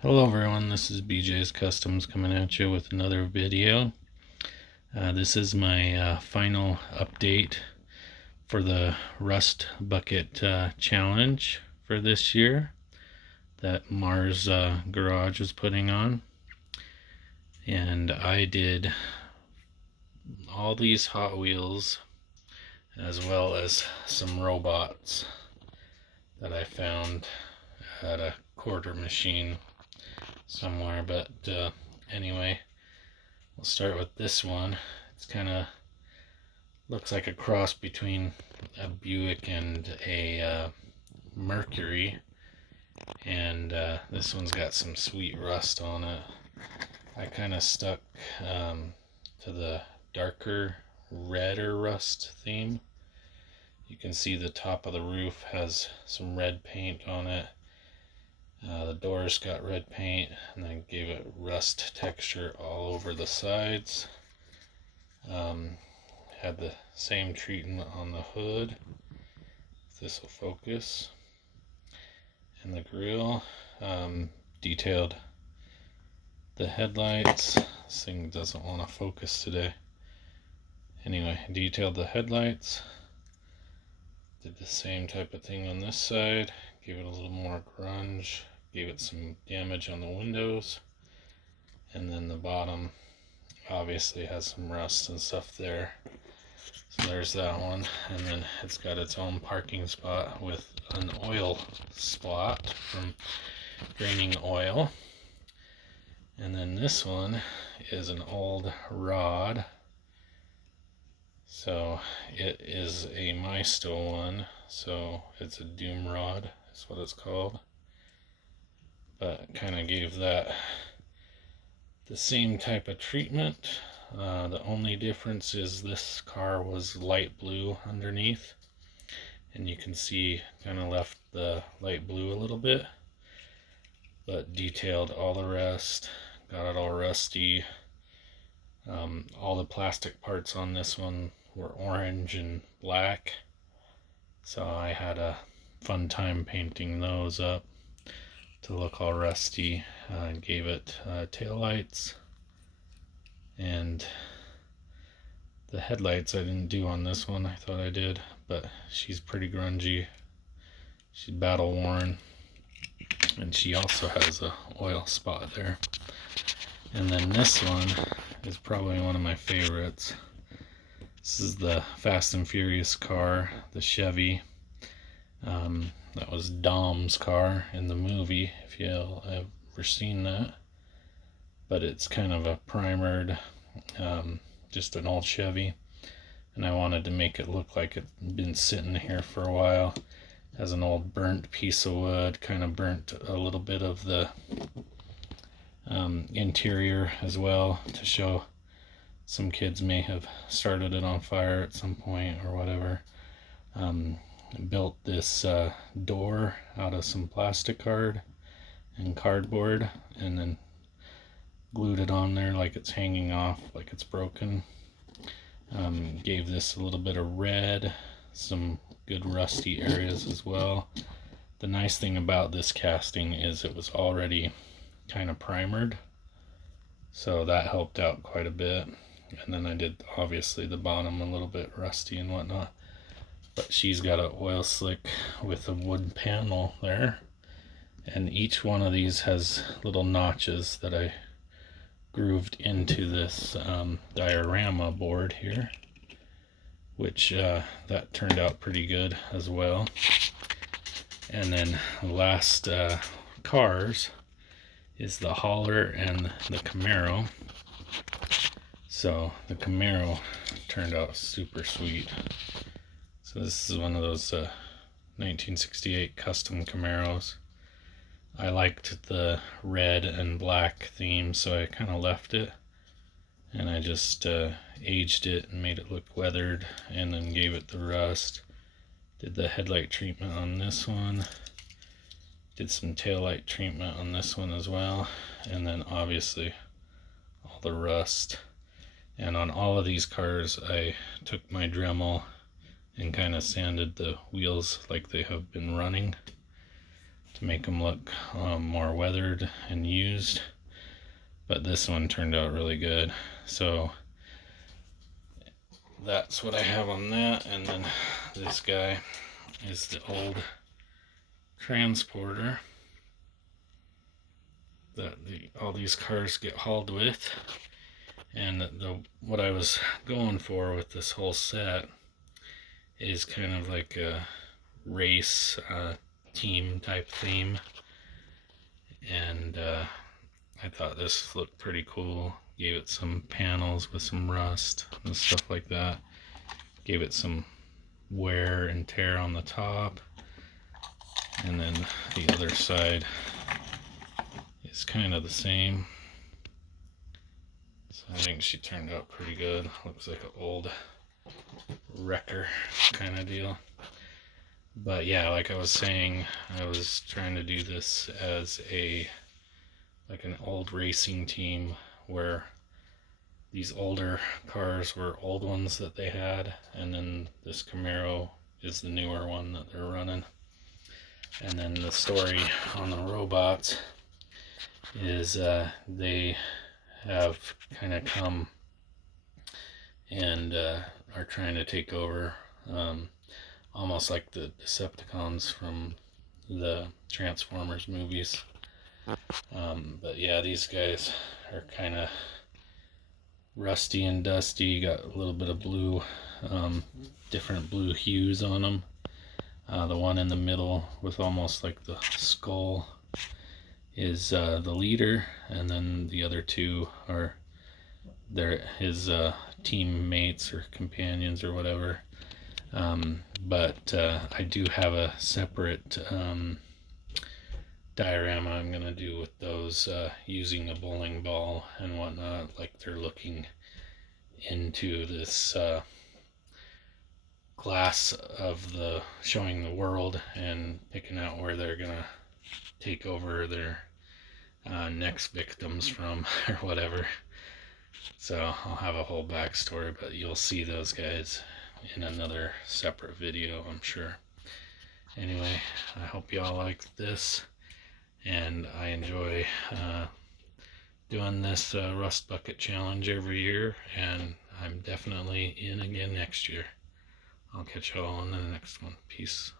Hello everyone, this is BJ's Customs coming at you with another video. This is my final update for the Rust Bucket Challenge for this year that Mars Garage was putting on. And I did all these Hot Wheels as well as some robots that I found at a quarter machine somewhere, but anyway, we'll start with this one. It's kind of looks like a cross between a Buick and a Mercury, and this one's got some sweet rust on it. I kind of stuck to the darker redder rust theme. You can see the top of the roof has some red paint on it. The doors got red paint, and I gave it rust texture all over the sides. Had the same treatment on the hood. This will focus. And the grille. Detailed the headlights. This thing doesn't want to focus today. Anyway, detailed the headlights. Did the same type of thing on this side. Gave it a little more grunge. Gave it some damage on the windows. And then the bottom obviously has some rust and stuff there. So there's that one. And then it's got its own parking spot with an oil spot from draining oil. And then this one is an old rod. So it is a Maisto one. So it's a doom rod is what it's called. But kind of gave that the same type of treatment. The only difference is this car was light blue underneath, and you can see kind of left the light blue a little bit, but detailed all the rest, got it all rusty. All the plastic parts on this one were orange and black, so I had a fun time painting those up to look all rusty. Gave it tail lights, and the headlights I didn't do on this one. I thought I did, but she's pretty grungy. She's battle worn, and she also has a oil spot there. And then this one is probably one of my favorites. This is the Fast and Furious car, the Chevy. That was Dom's car in the movie, if you've ever seen that. But it's kind of a primered, just an old Chevy. And I wanted to make it look like it'd been sitting here for a while. It has an old burnt piece of wood, kind of burnt a little bit of the interior as well, to show some kids may have started it on fire at some point or whatever. Built this door out of some plastic card and cardboard, and then glued it on there like it's hanging off, like it's broken. Gave this a little bit of red, some good rusty areas as well. The nice thing about this casting is it was already kind of primered, so that helped out quite a bit. And then I did obviously the bottom a little bit rusty and whatnot. But she's got an oil slick with a wood panel there, and each one of these has little notches that I grooved into this diorama board here, which that turned out pretty good as well. And then the last cars is the Hauler and the Camaro. So the Camaro turned out super sweet. So this is one of those 1968 custom Camaros. I liked the red and black theme, so I kind of left it. And I just aged it and made it look weathered, and then gave it the rust. Did the headlight treatment on this one. Did some taillight treatment on this one as well. And then obviously all the rust. And on all of these cars, I took my Dremel and kind of sanded the wheels like they have been running to make them look more weathered and used. But this one turned out really good. So that's what I have on that. And then this guy is the old transporter that all these cars get hauled with. And what I was going for with this whole set is kind of like a race team type theme. And I thought this looked pretty cool. Gave it some panels with some rust and stuff like that. Gave it some wear and tear on the top. And then the other side is kind of the same. So I think she turned out pretty good. Looks like an old wrecker kind of deal. But yeah, like I was saying, I was trying to do this as like an old racing team where these older cars were old ones that they had, and then this Camaro is the newer one that they're running. And then the story on the robots is they have kind of come and are trying to take over, almost like the Decepticons from the Transformers movies. But yeah, these guys are kind of rusty and dusty, got a little bit of blue, different blue hues on them. The one in the middle with almost like the skull is the leader, and then the other two are his teammates or companions or whatever. But I do have a separate diorama I'm gonna do with those using a bowling ball and whatnot, like they're looking into this glass of showing the world and picking out where they're gonna take over their next victims from or whatever. So I'll have a whole backstory, but you'll see those guys in another separate video, I'm sure. Anyway, I hope y'all like this, and I enjoy doing this Rust Bucket Challenge every year, and I'm definitely in again next year. I'll catch y'all on the next one. Peace.